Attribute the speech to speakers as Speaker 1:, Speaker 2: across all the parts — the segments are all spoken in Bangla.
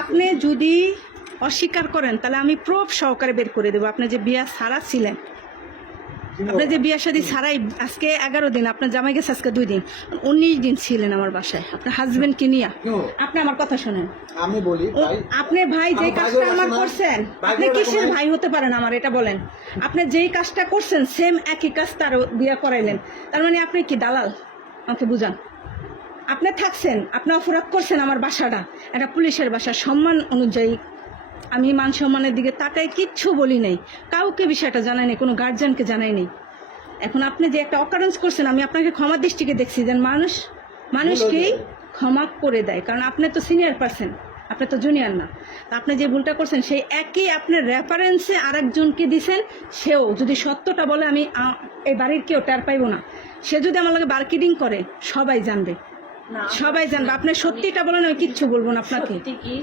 Speaker 1: আপনি যদি অস্বীকার করেন তাহলে আমি প্রুফ সহকারে বের করে দেবো। আপনি যে বিয়া সারা ছিলেন। আপনি যে বিয়া শাদী ছাড়াই আজকে এগারো দিন আপনার জামাই গেছে আজকে দুই দিন। উনিশ দিন ছিলেন আমার বাসায়। আপনার হাজবেন্ড কি নিয়া। আপনি আমার কথা শোনেন।
Speaker 2: আমি বলি
Speaker 1: আপনি ভাই যে কাজটা আমার করছেন আপনি কিসের ভাই হতে পারেন আমার এটা বলেন। আপনি যেই কাজটা করছেন সেম একই কাজ তার বিয়ে করাইলেন। তার মানে আপনি কি দালাল? আমাকে বুঝান। আপনি থাকছেন আপনি অপরাধ করছেন আমার বাসাটা। এটা পুলিশের বাসা। সম্মান অনুযায়ী আমি মান সম্মানের দিকে তাকাই কিচ্ছু বলি নাই। কাউকে বিষয়টা জানাই নাই কোনো গার্জিয়ানকে জানাই নাই। এখন আপনি যে একটা অকারেন্স করছেন আমি আপনাকে ক্ষমা দৃষ্টিকে দেখছি। যেন মানুষ মানুষকেই ক্ষমা করে দেয়। কারণ আপনি তো সিনিয়র পার্সন আপনি তো জুনিয়র না। আপনি যে ভুলটা করছেন সেই একই আপনার রেফারেন্সে আরেকজনকে দিছেন সেও যদি সত্যটা বলে আমি এই বাড়ির কেউ টের পাইবো না। সে যদি আমার লাগে মার্কেটিং করে সবাই জানবে। সবাই জানবে। আপনি সত্যিটা বলেন আমি কিচ্ছু বলব না আপনাকে।
Speaker 3: নিয়ে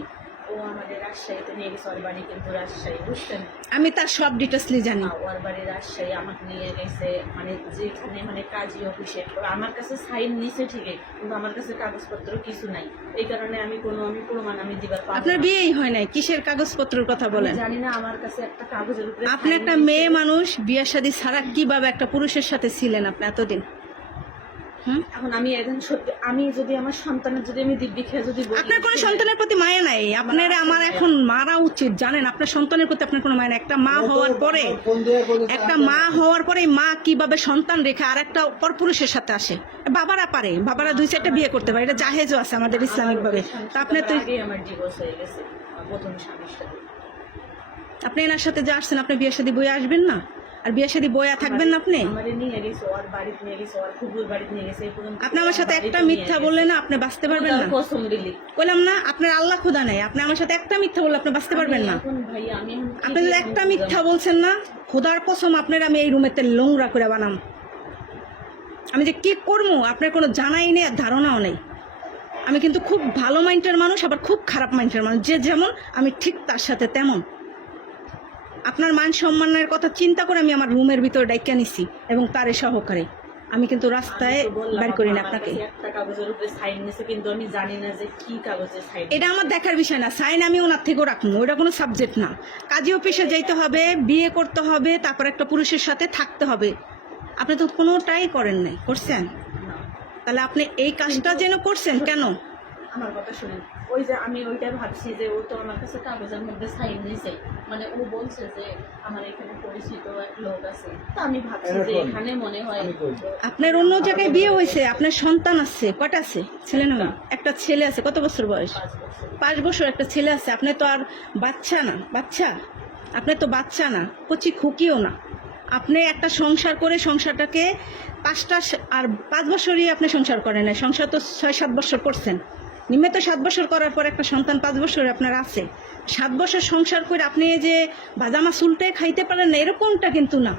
Speaker 1: আমি তার সব ডিটেলসলি জানি।
Speaker 3: আহ, ওর বাড়ি রাজশাহী আমাকে নিয়ে গেছে মানে যেখানে মানে কাজী অফিসে। আমার কাছে সাইন নিছে ঠিকই কিন্তু আমার কাছে কাগজপত্র কিছু নাই। এই কারণে আমি কোনো আমি প্রমাণ আমি দিবার পারব
Speaker 1: আপনার বিয়েই হয় নাই কিসের কাগজপত্রের কথা বলেন?
Speaker 3: জানি না আমার কাছে একটা কাগজের উপরে
Speaker 1: আপনি একটা মেয়ে মানুষ বিয়ে শাদী ছাড়া কীভাবে একটা পুরুষের সাথে ছিলেন আপনি এতদিন?
Speaker 3: এখন আমি এখন সত্যি আমি যদি আমার সন্তানের যদি আমি দিব্যি খেয়ে যদি
Speaker 1: আপনার কোনো সন্তানের প্রতি মায়া নাই? আপনার আমার এখন মারা উচিত জানেন? আপনার সন্তানের প্রতি আপনার কোনো মায়া নাই। একটা মা হওয়ার পরে একটা মা হওয়ার পরে মা কীভাবে সন্তান রেখে আর একটা পরপুরুষের সাথে আসে? বাবারা পারে বাবারা দুই চারটা বিয়ে করতে পারে। এটা জাহেজও আছে আমাদের ইসলামিক ভাবে তা আপনি তো
Speaker 3: আমার ডিভোর্স হয়ে গেছে প্রথম স্বামীর সাথে।
Speaker 1: আপনি এনার সাথে যা আসছেন আপনি বিয়ের শাদী বয়ে আসবেন না? আর বিয়ে শাদী বয়া থাকবেন না আপনি? আপনি আমার সাথে একটা মিথ্যা বললে না আপনি বাঁচতে পারবেন না?
Speaker 3: কসম দিলি।
Speaker 1: বললাম না আপনার আল্লাহ খোদা নাই আপনি আমার সাথে একটা মিথ্যা বললে আপনি বাঁচতে পারবেন না।
Speaker 3: এখন ভাই আমি
Speaker 1: আপনি যদি একটা মিথ্যা বলছেন না খোদার কসম আপনার আমি এই রুমেতে নোংরা করে বানাম। আমি যে কি করব? আপনার কোনো জানাই নেই আর ধারণাও নেই। আমি কিন্তু খুব ভালো মাইন্ডের মানুষ আবার খুব খারাপ মাইন্ডের মানুষ। যে যেমন আমি ঠিক তার সাথে তেমন। আপনার মান সম্মানের কথা চিন্তা করে আমি আমার রুমের ভিতরে ডাইকা নিছি এবং তারে সহকারে। আমি কিন্তু রাস্তায় বের করি না আপনাকে।
Speaker 3: একটা কাগজের উপরে সাইন নিছে কিন্তু আমি জানি না যে কি কাগজে সাইন।
Speaker 1: এটা আমার দেখার বিষয় না। সাইন আমি ওনার থেকেও রাখব ওটা কোনো সাবজেক্ট না। কাজী অফিসে যাইতে হবে বিয়ে করতে হবে তারপর একটা পুরুষের সাথে থাকতে হবে। আপনি তো কোনোটাই করেন নাই করছেন? তাহলে আপনি এই কাজটা যেন করছেন কেন?
Speaker 3: আমার কথা শুনেন। ওই যে আমি ওইটাই ভাবছি যে ও তো আমার কাছে কাগজের মধ্যে সাইন নিছে মানে ও বলছে যে আমার এখানে পরিচিত এক লোক আছে। তো আমি ভাবছি যে এখানে মনে হয়
Speaker 1: আপনার অন্য জায়গায় বিয়ে হয়েছে আপনার সন্তান আছে কটা আছে? ছেলে না? একটা ছেলে আছে কত বছর বয়স?
Speaker 3: পাঁচ বছর।
Speaker 1: একটা ছেলে আছে আপনি তো আর বাচ্চা না বাচ্চা? আপনি তো বাচ্চা না কচি খুকিও না। আপনি একটা সংসার করে সংসারটাকে পাঁচটা আর পাঁচ বছরই আপনি সংসার করেন না সংসার তো ছয় সাত বছর করছেন। নিম্নে তো সাত বছর করার পর একটা সন্তান পাঁচ বছর আপনার আছে। সাত বছর সংসার করে আপনি এই যে বাদামা চুলটে খাইতে পারেন না এরকমটা কিন্তু না।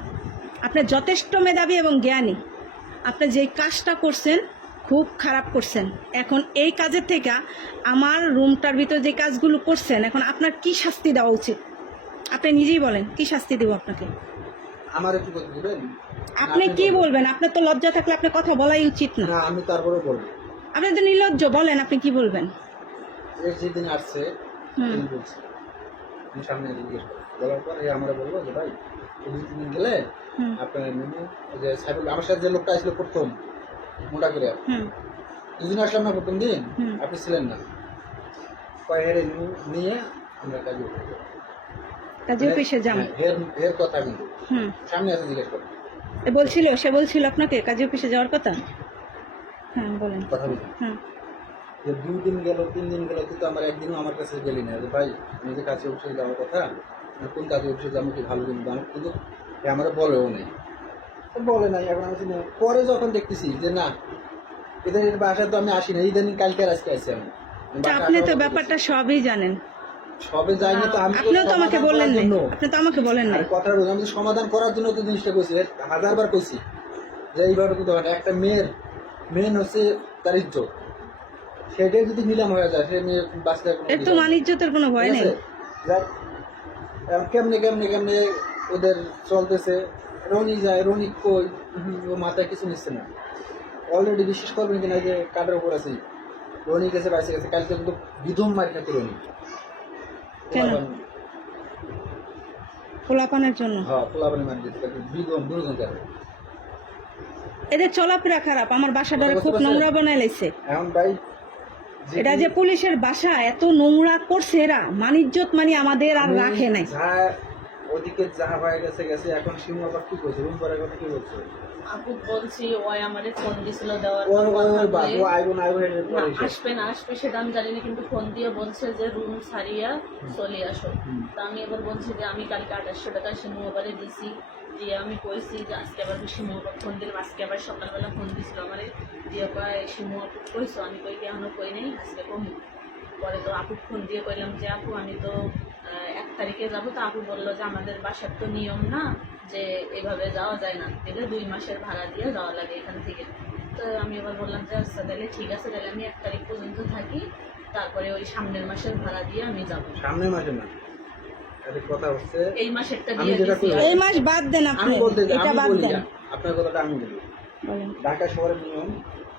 Speaker 1: আপনি যথেষ্ট মেধাবী এবং জ্ঞানী। আপনি যে কাজটা করছেন খুব খারাপ করছেন। এখন এই কাজের থেকে আমার রুমটার ভিতর যে কাজগুলো করছেন এখন আপনার কি শাস্তি দেওয়া উচিত? আপনি নিজেই বলেন কি শাস্তি দেবো আপনাকে?
Speaker 2: আমার একটু
Speaker 1: আপনি কি বলবেন? আপনার তো লজ্জা থাকলে আপনি কথা বলাই উচিত না।
Speaker 2: না আমি তারপরে বলব।
Speaker 1: আপনি তো নির্লজ্জ বলেন আপনি কি বলবেন?
Speaker 2: যেদিন আসছে সামনে জিজ্ঞেস বলার পর আমরা বলব যে ভাই গেলে
Speaker 1: হুম।
Speaker 2: আপনার যে সাইবুল আমার সাথে যে লোকটা আসলো প্রথম মোটা করে।
Speaker 1: হুম।
Speaker 2: দুদিন আসলাম না প্রথম দিন। আপনি ছিলেন না। নিয়ে আমরা কাজে
Speaker 1: কাজে অফিসে যান।
Speaker 2: হ্যাঁ, এর এর কথা কিন্তু। সামনে আছে জিজ্ঞেস
Speaker 1: বলছিল সে বলছিল আপনাকে কাজে অফিসে যাওয়ার কথা? হ্যাঁ বলেন।
Speaker 2: কথা বলি
Speaker 1: হুম
Speaker 2: যে দুই দিন গেল তিন দিন গেল তুই তো আমার একদিনও আমার কাছে গেলি না। যে ভাই আমি যে কাছে অফিসে যাওয়ার কথা কোন কাজে অফিসে যাব কি ভালো কিন্তু আমি কিন্তু আমার বলেও নেই। তো বলে নাই এখন আমি পরে যখন দেখতেছি যে না এদের বাসায় তো আমি আসি না ইদানিং কালকে আজকে আসি আমি।
Speaker 1: তা আপনি তো ব্যাপারটা সবই জানেন।
Speaker 2: সবে যাইনি তো আমি
Speaker 1: আপনিও তো আমাকে বললেন না আপনি তো আমাকে বলেন না
Speaker 2: কথা আমি তো সমাধান করার জন্য তো জিনিসটা কইছি। হাজারবার কইছি। যে এইভাবে কিন্তু হয় না। একটা মেয়ের মেন হচ্ছে তার ইজ্জত। সেটাই যদি নিলাম হয়ে যায় সে মেয়ে বাঁচতে
Speaker 1: এর তো
Speaker 2: নেই।
Speaker 1: কোনো ভয় নেই।
Speaker 2: যাক, কেমনে কেমনে কেমনে ওদের চলতেছে? রনি যায় রনি কই? ও মাথায় কিছু নিচ্ছে না। অলরেডি বিশ্বাস করবেন কিনা যে কাঠের উপর আছি। রনি গেছে বাইসে গেছে। কালকে কিন্তু বিধম মার খাতে রনি?
Speaker 1: পোলাপানের জন্য।
Speaker 2: হ্যাঁ পোলাপানি মার কালকে বিধম দুজন কারণে
Speaker 1: এদের চলাফেরা খারাপ। আমার বাসাটারে খুব নোংরা বানাই লাইছে। এটা যে পুলিশের বাসা এত নোংরা করছে এরা। মানিজ্যত মানে আমাদের আর রাখে নাই।
Speaker 2: ওদিকে যাহা গেছে গেছে এখন শিমু আবার কি করছে? রুম করার কথা কি বলছে?
Speaker 3: আপু বলছি ওই আমারে ফোন দিছিল দেওয়ার
Speaker 2: ও
Speaker 3: পর
Speaker 2: বাবু আইবো না আইবো এটা পরে
Speaker 3: আসবে না আসবে সেটা আমি জানি না কিন্তু ফোন দিয়ে বলছে যে রুম ছাড়িয়া চলে আসো। তা আমি এবার বলছি যে আমি কালকে আঠাশশো টাকা শিমু দিছি। দিয়ে আমি কইছি যে আজকে আবার শিমু ফোন দিলাম, আজকে আবার সকালবেলা ফোন দিছিল আমারে, দিয়ে কয় শিমু আপু কইছো? আমি কই, কি এখনও কই নাই, আজকে কমি। পরে তো আপু ফোন দিয়ে কইলাম যে, আপু, আমি তো এক তারিখে যাব। তো আপু বলল যে, আমাদের বাসার তো নিয়ম না যে এভাবে যাওয়া যায় না, দিলে দুই মাসের ভাড়া দিয়ে যাওয়া লাগে এখান থেকে। তো আমি এবার বললাম যে আচ্ছা তাহলে ঠিক আছে, তাহলে আমি এক তারিখ পর্যন্ত থাকি, তারপরে ওই সামনের মাসের ভাড়া দিয়ে আমি যাব।
Speaker 2: সামনের মাসে না? আরে কথা হচ্ছে
Speaker 3: এই মাসেরটা দিয়ে
Speaker 2: যেটা
Speaker 3: দিছি।
Speaker 2: করি-
Speaker 1: এই মাস বাদ দেন আপনি এটা বাদ দেন।
Speaker 2: আপনার কথাটা আমি বলি। ঢাকা শহরের নিয়ম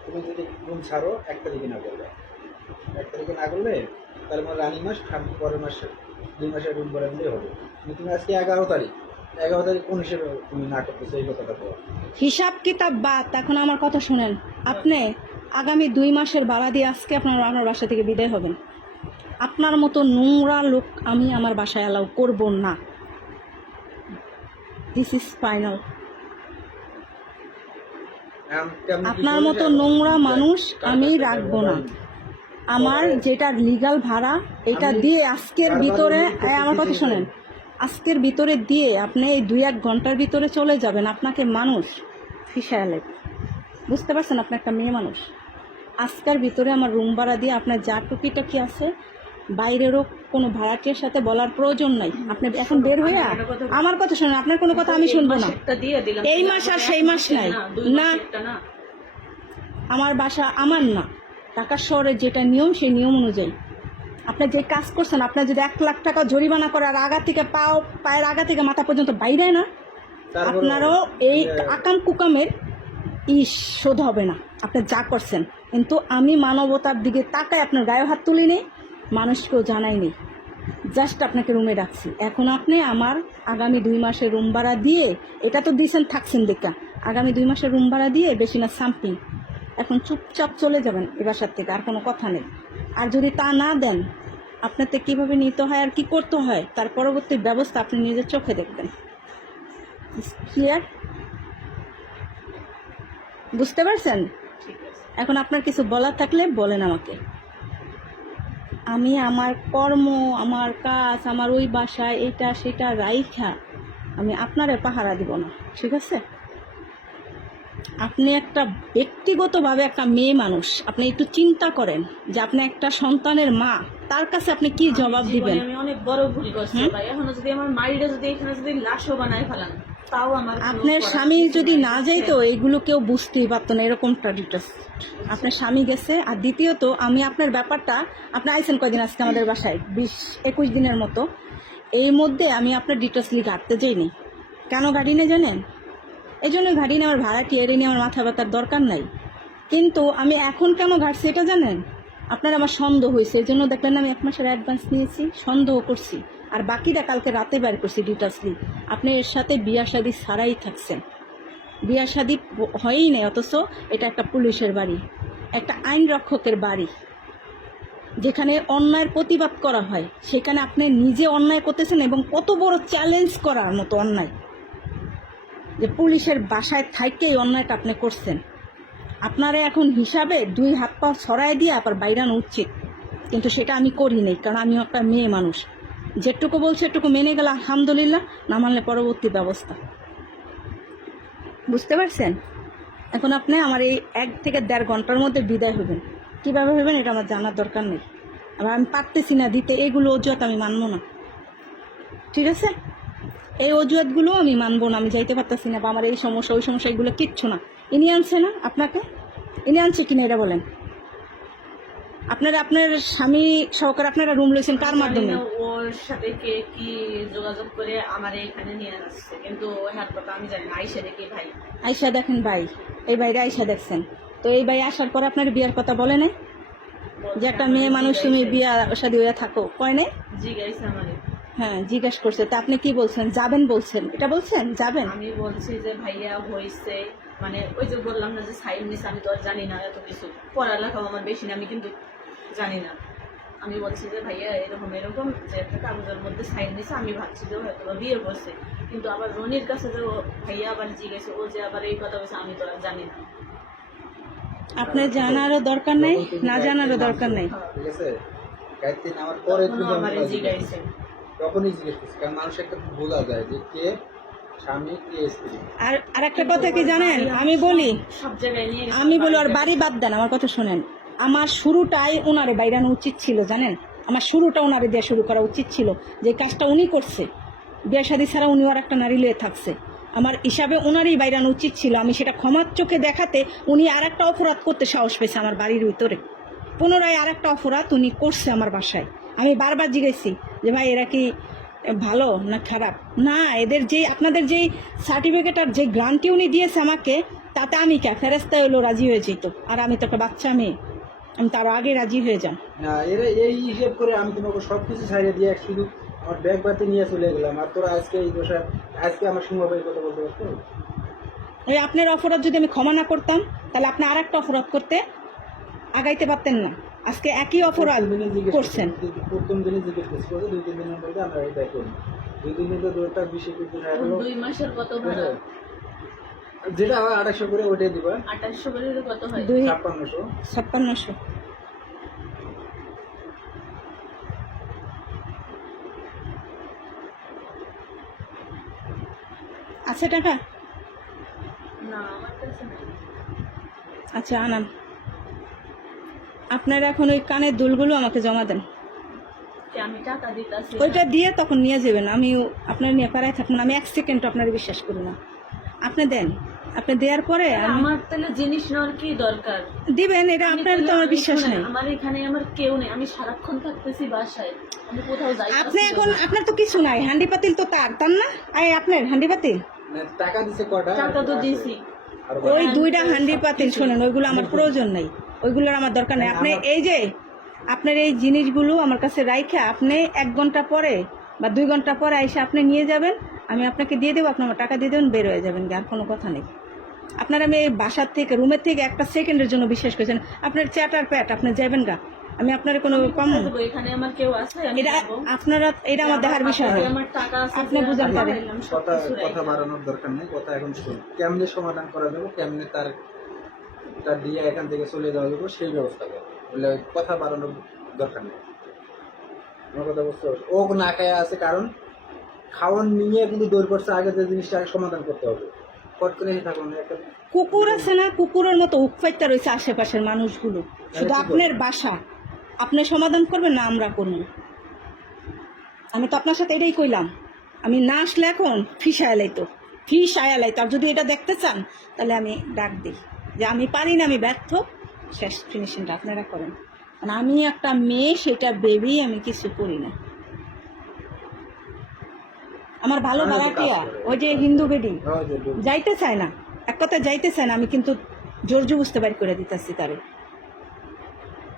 Speaker 2: তুমি যদি রুম ছাড়ো এক তারিখে না করবে। এক তারিখে না করলে তাহলে আমার রানি মাস পরের মাসে দুই মাসের রুম দিলেই হবে। তুমি আজকে এগারো তারিখ এগারো তারিখ কোন হিসেবে তুমি না করতেছো এই কথাটা বলো।
Speaker 1: হিসাব কিতাব বাদ এখন আমার কথা শুনেন। আপনি আগামী দুই মাসের ভাড়া দিয়ে আজকে আপনার আমার বাসা থেকে বিদায় হবেন। আপনার মতো নোংরা লোক আমি আমার বাসায় অ্যালাউ করব না। দিস ইজ ফাইনাল
Speaker 2: কি
Speaker 1: আপনার মতো নোংরা মানুষ আমি রাখব না। আমার যেটা লিগাল ভাড়া এটা দিয়ে আজকের ভিতরে আমার কথা শোনেন। আজকের ভিতরে দিয়ে আপনি এই দুই এক ঘণ্টার ভিতরে চলে যাবেন। আপনাকে মানুষ ফিসায়ালে বুঝতে পারছেন? আপনি একটা মেয়ে মানুষ। আজকের ভিতরে আমার রুম ভাড়া দিয়ে আপনার যা টুকিটাকি আছে বাইরেরও কোনো ভাড়াটিয়ার সাথে বলার প্রয়োজন নাই। আপনি এখন বের হয়ে আমার কথা শোনেন আপনার কোনো কথা আমি শুনব না।
Speaker 3: মাসেরটা দিয়ে দিলাম।
Speaker 1: এই মাস আর সেই মাস নাই।
Speaker 3: না।
Speaker 1: আমার বাসা আমার না। ঢাকা শহরের যেটা নিয়ম সেই নিয়ম অনুযায়ী। আপনি যে কাজ করছেন আপনার যদি এক লাখ টাকা জরিমানা করার আগা থেকে পাও পায়ের আগা থেকে মাথা পর্যন্ত বাইরে না আপনারও এই আকাম কুকামের ই শোধ হবে না। আপনি যা করছেন। কিন্তু আমি মানবতার দিকে তাকায় আপনার গায়ে হাত তুলি নেই মানুষকেও জানাই নেই জাস্ট আপনাকে রুমে রাখছি। এখন আপনি আমার আগামী দুই মাসের রুম ভাড়া দিয়ে এটা তো দিয়েছেন থাকছেন দেখা আগামী দুই মাসের রুম ভাড়া দিয়ে বেশি না সামথিং এখন চুপচাপ চলে যাবেন এ বাসার থেকে আর কোনো কথা নেই। আর যদি তা না দেন আপনাতে কীভাবে নিতে হয় আর কি করতে হয় তার পরবর্তী ব্যবস্থা আপনি নিজের চোখে দেখবেন। ক্লিয়ার বুঝতে পারছেন? এখন আপনার কিছু বলার থাকলে বলেন আমাকে। আমি আমার কর্ম আমার কাজ আমার ওই বাসায় এটা সেটা রাইখা আমি আপনারে পাহারা দিব না ঠিক আছে? আপনি একটা ব্যক্তিগতভাবে একটা মেয়ে মানুষ আপনি একটু চিন্তা করেন যে আপনি একটা সন্তানের মা তার কাছে আপনি কি জবাব দিবেন?
Speaker 3: আমি অনেক বড় ভুল করছি ভাই এখনও যদি আমার মাইরে যদি এখানে যদি লাশও বানায় ফেলান। তাও আমার
Speaker 1: আপনার স্বামী যদি। না যাইতো এগুলো কেউ বুঝতেই পারতো না এরকমটা ডিটেলস আপনার স্বামী গেছে আর দ্বিতীয়ত আমি আপনার ব্যাপারটা আপনি আইসেন কয়দিন আজকে আমাদের বাসায়? বিশ একুশ দিনের মতো। এই মধ্যে আমি আপনার ডিটেলসলি ঘাটতে যাইনি। কেন ঘাটি না জানেন? এই জন্য ঘাটি নিয়ে আমার ভাড়াটি এড়ে নিয়ে আমার মাথা ব্যথার দরকার নাই। কিন্তু আমি এখন কেন ঘাটছি এটা জানেন? আপনার আমার সন্দেহ হয়েছে এই জন্য দেখলেন আমি এক মাসের অ্যাডভান্স নিয়েছি সন্দেহ করছি। আর বাকিটা কালকে রাতে বের করছি ডিটেলসলি আপনি এর সাথে বিয়া শাদি ছাড়াই থাকছেন। বিয়া শাদি হয়ই নেই, অথচ এটা একটা পুলিশের বাড়ি, একটা আইন রক্ষকের বাড়ি, যেখানে অন্যায়ের প্রতিবাদ করা হয়। সেখানে আপনি নিজে অন্যায় করতেছেন এবং কত বড় চ্যালেঞ্জ করার মতো অন্যায়। যে পুলিশের বাসায় থাইকে এই অন্যায়টা আপনি করছেন। আপনারা এখন হিসাবে দুই হাত পা ছড়াই দিয়ে আবার বাইরানো উচিত। কিন্তু সেটা আমি করি নাই, কারণ আমি একটা মেয়ে মানুষ। যেটুকু বলছে, এটুকু মেনে গেলে, আলহামদুলিল্লাহ, না মানলে পরবর্তী ব্যবস্থা। বুঝতে পারছেন? এখন আপনি আমার এই এক থেকে দেড় ঘণ্টার মধ্যে বিদায় হবেন। কীভাবে হবেন এটা আমার জানার দরকার নেই। আবার আমি পারতেছি না দিতে, এগুলো অজুহাত আমি মানবো না। ঠিক আছে? এই অজুহাতগুলো আমি মানবো না, আমি যাইতে পারতেছি না, বা আমার এই সমস্যা, ওই সমস্যা, এগুলো কিচ্ছু না। ইনি আনছে না আপনাকে? ইনি আনছে কিনা এটা বলেন। আপনারা আপনার স্বামী সহকারে আপনারা রুম লইছেন কার মাধ্যমে?
Speaker 3: ওর সাথে কে কি যোগাযোগ করে আমার এখানে নিয়ে আসছে কিন্তু হ্যার কথা আমি জানি না। আইসা দেখি ভাই।
Speaker 1: আয়সা দেখেন ভাই এই বাইরে আয়সা দেখছেন। তো এই ভাই আসার পর আপনার বিয়ার কথা বলে নাই? যে একটা মেয়ে মানুষ তুমি বিয়া শাদী হইয়া থাকো কয় নাই?
Speaker 3: জিগাইছে আমারে
Speaker 1: হ্যাঁ জিজ্ঞেস করছে। তা আপনি কি বলছেন? যাবেন বলছেন? এটা বলছেন? যাবেন?
Speaker 3: আমি বলছি যে ভাইয়া হয়েছে মানে ওই যে বললাম না যে সাইন নিছে আমি তো আর জানি না এত কিছু। পড়ালেখাও আমার বেশি না আমি কিন্তু জানি না আমি বলছি যে ভাইয়া এরকম এরকম যে একটা কাগজের মধ্যে সাইন নিছে আমি ভাবছি যে হয়তো বা বিয়ে করছে। কিন্তু আবার রনির কাছে যে ভাইয়া আবার জিজ্ঞেসে ও যে আবার এই কথা বলছে আমি তো আর জানি না।
Speaker 1: আপনার জানারও দরকার নেই না জানারও দরকার নেই।
Speaker 2: ঠিক আছে পরে তখনই জিজ্ঞেস করছি কারণ মানুষ একটা বোঝা যায় যে কে স্বামী কে স্ত্রী।
Speaker 1: আর আর একটা কথা কি জানেন? আমি বলি
Speaker 3: সব জায়গায় নিয়ে
Speaker 1: আমি বলি আর বাড়ি বাদ দেন আমার কথা শোনেন। আমার শুরুটাই ওনারে বাইরানো উচিত ছিল, জানেন? আমার শুরুটা ওনারে দিয়ে শুরু করা উচিত ছিল। যে কাজটা উনি করছে, বিয়ে শাদী ছাড়া উনি আর একটা নারী লয়ে থাকছে। আমার হিসাবে ওনারই বাইরানো উচিত ছিল। আমি সেটা ক্ষমার চোখে দেখাতে উনি আর একটা অপরাধ করতে সাহস পেয়েছে আমার বাড়ির ভিতরে। পুনরায় আর একটা অপরাধ উনি করছে আমার বাসায়। আমি বারবার জিজ্ঞেসি যে, ভাই, এরা কি ভালো না খারাপ? না, এদের যে, আপনাদের যেই সার্টিফিকেট আর যে গ্রান্টটি উনি দিয়েছে আমাকে, তাতে আমি কে? ফেরেস্তা হলো রাজি হয়ে যেত। আর আমি তো একটা বাচ্চা মেয়ে। তার আগে রাজি হয়ে যান।
Speaker 2: না এরা এই হিসেব করে আমি তোমাকে সব কিছু ছাড়িয়ে দিয়ে শুধু আমার ব্যাগ বাতি নিয়ে চলে গেলাম। আর তোরা আজকে এই দোষা আজকে আমার কথা বলতে পারতো?
Speaker 1: এই আপনার অপরাধ যদি আমি ক্ষমা না করতাম তাহলে আপনি আর একটা অপরাধ করতে আগাইতে পারতেন না। আজকে একই অপরাধ করছেন।
Speaker 2: প্রথম দিনে জিজ্ঞেস করছি দুই তিন দিনের মধ্যে আমরা এটা করি দুই তিন দিন তো দৌড়টা বিশ হয়ে
Speaker 3: দুই মাসের কত ভাড়া?
Speaker 2: যেটা হয় আড়াইশো করে ওটাই দিবা।
Speaker 3: আঠাশশো করে কত হয়?
Speaker 1: দুই
Speaker 2: ছাপ্পান্নশো।
Speaker 1: ছাপ্পান্নশো। আছে টাকা?
Speaker 3: না আমার কাছে
Speaker 1: আচ্ছা আনান। আপনারা এখন ওই কানের দুলগুলো আমাকে জমা দেন।
Speaker 3: কি আমি টাকা দিতেছি
Speaker 1: ওইটা দিয়ে তখন নিয়ে যাবেন। আমি আপনার নিয়ে পাড়ায় থাকবেন আমি এক সেকেন্ড আপনার বিশ্বাস করি না। আপনি দেন। আপনি দেওয়ার পরে
Speaker 3: আমার তাহলে জিনিস নেওয়ার কি দরকার?
Speaker 1: দিবেন এটা আপনার তো আমার বিশ্বাস নেই।
Speaker 3: আমার এখানে আমার কেউ নেই। আমি সারাক্ষণ থাকতেছি বাসায়। আমি কোথাও যাই
Speaker 1: আপনি এখন আপনার তো কিছু নাই। হান্ডি পাতিল তো তার তার না? আই আপনার হান্ডি পাতিল।
Speaker 2: মানে টাকা দিছে কটা
Speaker 3: টাকা তো দিছি।
Speaker 1: ওই দুইটা হান্ডি পাতিল শোনেন ওইগুলো আমার প্রয়োজন নেই। ওইগুলোর আমার দরকার নেই। আপনি এই যে আপনার এই জিনিসগুলো আমার কাছে রাইখা আপনি এক ঘণ্টা পরে বা দুই ঘণ্টা পরে এসে আপনি নিয়ে যাবেন। আমি আপনাকে দিয়ে দেবো আপনি আমার টাকা দিয়ে দেবেন বের হয়ে যাবেন আর কোনো কথা নেই। আপনার আমি এই বাসার থেকে রুমের থেকে একটা সেকেন্ডের জন্য বিশ্বাস করেছেন। আপনার চ্যাটার প্যাট আপনি যাবেন গা? আমি আপনার কোনো কম
Speaker 3: এখানে আমার কেউ আছে
Speaker 1: এটা আপনারা এটা আমার দেখার বিষয়
Speaker 3: আমার টাকা আছে
Speaker 1: আপনি বুঝান পারেন।
Speaker 2: কথা কথা বাড়ানোর দরকার নেই কথা এখন শুন কেমনে সমাধান করা যাবে কেমনে তার তার দিয়ে এখান থেকে চলে যাওয়া যাবে সেই ব্যবস্থা করো। বলে কথা বাড়ানোর দরকার নেই। আমার কথা বুঝতে পারছ? ও না খায় আছে কারণ খাওয়ান নিয়ে কিন্তু দৌড় পড়ছে আগে যে জিনিসটা সমাধান করতে হবে।
Speaker 1: কুকুর আছে না কুকুরের মতো উৎপাইতা রয়েছে আশেপাশের মানুষগুলো। শুধু আপনার বাসা। আপনি সমাধান করবেন না আমরা করব। আমি তো আপনার সাথে এটাই কইলাম। আমি না আসলে এখন ফিস আয়ালাই তো। ফিস আয়ালাই তো। আর যদি এটা দেখতে চান তাহলে আমি ডাক দিই। যে আমি পারি না আমি ব্যর্থ। শেষ ফিনিশিংটা আপনারা করেন। কারণ আমি একটা মেয়ে সেটা বেবি আমি কিছু করি না। আমার ভালো
Speaker 2: আমি
Speaker 1: ভাড়াটিয়া ওই যে হিন্দু বেডি
Speaker 2: ওই যে ডুব-
Speaker 1: যাইতে চায় না। এক কথা যাইতে চায় না আমি কিন্তু জোর বুঝতে বাড়ি করে দিতেছি তারে।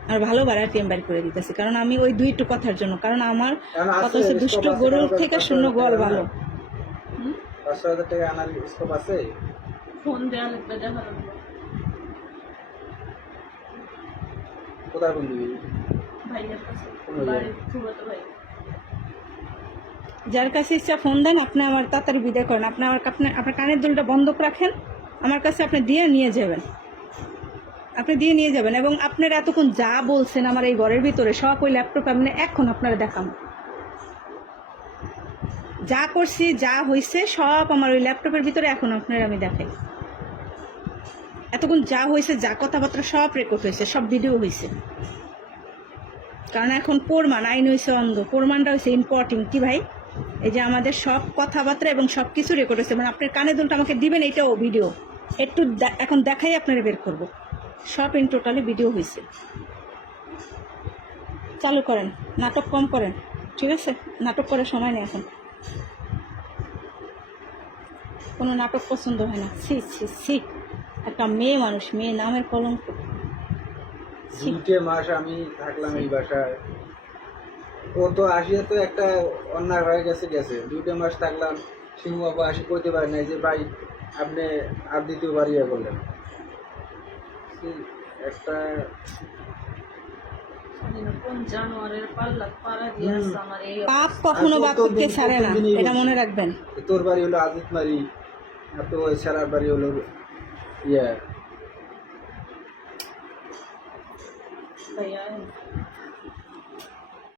Speaker 1: আর ভালো ভাড়া টিম বাড়ি করে দিতেছি কারণ আমি ওই দুইটু কথার জন্য কারণ আমার কথা হচ্ছে দুষ্ট গরুর থেকে শূন্য গল ভালো।
Speaker 2: কোথায়
Speaker 3: ভাই।
Speaker 1: যার কাছে ইচ্ছা ফোন দেন, আপনি আমার তাড়াতাড়ি বিদায় করেন। আপনি আমার আপনি আপনার কানের দুলটা বন্ধ রাখেন, আমার কাছে আপনি দিয়ে নিয়ে যাবেন। আপনি দিয়ে নিয়ে যাবেন এবং আপনারা এতক্ষণ যা বলছেন আমার এই ঘরের ভিতরে, সব ওই ল্যাপটপ আপনি এখন আপনারা দেখান যা করছি, যা হয়েছে সব আমার ওই ল্যাপটপের ভিতরে এখন আপনার আমি দেখাই। এতক্ষণ যা হয়েছে যা কথাবার্তা সব রেকর্ড হয়েছে সব ভিডিও হয়েছে কারণ এখন প্রমাণ, আইন হয়েছে অন্ধ। প্রমাণটা হয়েছে ইম্পর্টেন্ট কি ভাই? এই যে আমাদের সব কথাবার্তা এবং সব কিছু রেকর্ড হয়েছে। মানে আপনার কানে দুলটা আমাকে দিবেন এটাও ভিডিও একটু এখন দেখাই আপনারা বের করব। সব ইন টোটালি ভিডিও হয়েছে। চালু করেন নাটক কম করেন ঠিক আছে? নাটক করার সময় নেই এখন। কোনো নাটক পছন্দ হয় না। ছি ছি ছি। একটা মেয়ে মানুষ মেয়ে নামের কলঙ্ক।
Speaker 2: মাস আমি থাকলাম এই বাসায়। ও তো আসিয়া তো একটা অন্যায় হয়ে গেছে গেছে। দুইটা মাস থাকলাম সিংহ বাবা আসি কইতে পারে নাই যে ভাই আপনি আর দ্বিতীয়বার ইয়ে করলেন একটা
Speaker 1: পাপ কখনো ছাড়ে না এটা মনে রাখবেন।
Speaker 2: তোর বাড়ি হলো আজিত মারি আর তো ওই ছেলার বাড়ি হলো ইয়ে।
Speaker 3: ভাইয়া